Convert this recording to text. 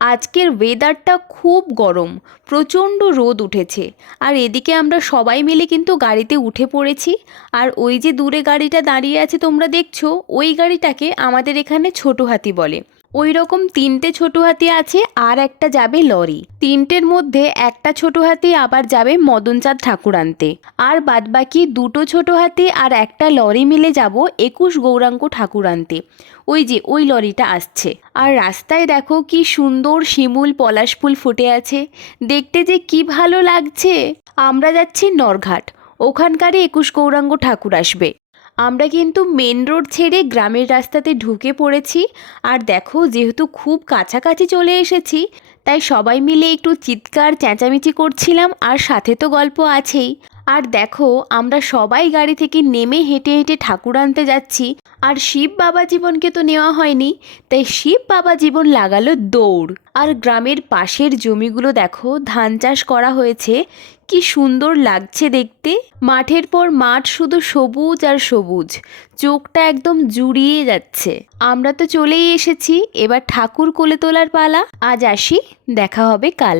আজকের ওয়েদারটা খুব গরম, প্রচণ্ড রোদ উঠেছে। আর এদিকে আমরা সবাই মিলে কিন্তু গাড়িতে উঠে পড়েছি। আর ওই যে দূরে গাড়িটা দাঁড়িয়ে আছে তোমরা দেখছো, ওই গাড়িটাকে আমাদের এখানে ছোট হাতি বলে। ওই রকম তিনটে ছোট হাতি আছে, আর একটা যাবে লরি। তিনটের মধ্যে একটা ছোট হাতি আবার যাবে মদনচাঁদ ঠাকুর আনতে, আর বাদবাকি দুটো ছোট হাতি আর একটা লরি মিলে যাব 21 গৌরাঙ্গ ঠাকুর আনতে। ওই যে ওই লরিটা আসছে। আর রাস্তায় দেখো কি সুন্দর শিমুল পলাশ ফুল ফুটে আছে, দেখতে যে কি ভালো লাগছে। আমরা যাচ্ছি নরঘাট, ওখানকারই 21 গৌরাঙ্গ ঠাকুর আসবে। আমরা কিন্তু মেন রোড ছেড়ে গ্রামের রাস্তাতে ঢুকে পড়েছি। আর দেখো, যেহেতু খুব কাছাকাছি চলে এসেছি, তাই সবাই মিলে একটু চিৎকার চেঁচামেচি করছিলাম, আর সাথে তো গল্প আছেই। আর দেখো, আমরা সবাই গাড়ি থেকে নেমে হেঁটে হেঁটে ঠাকুর আনতে যাচ্ছি। আর শিব বাবা জীবনকে তো নেওয়া হয়নি, তাই শিব বাবা জীবন লাগালো দৌড়। আর গ্রামের পাশের জমিগুলো দেখো, ধান চাষ করা হয়েছে, কি সুন্দর লাগছে দেখতে। মাঠের পর মাঠ, শুধু সবুজ আর সবুজ, চোখটা একদম জুড়িয়ে যাচ্ছে। আমরা তো চলেই এসেছি, এবার ঠাকুর কোলে তোলার পালা। আজ আসি, দেখা হবে কাল।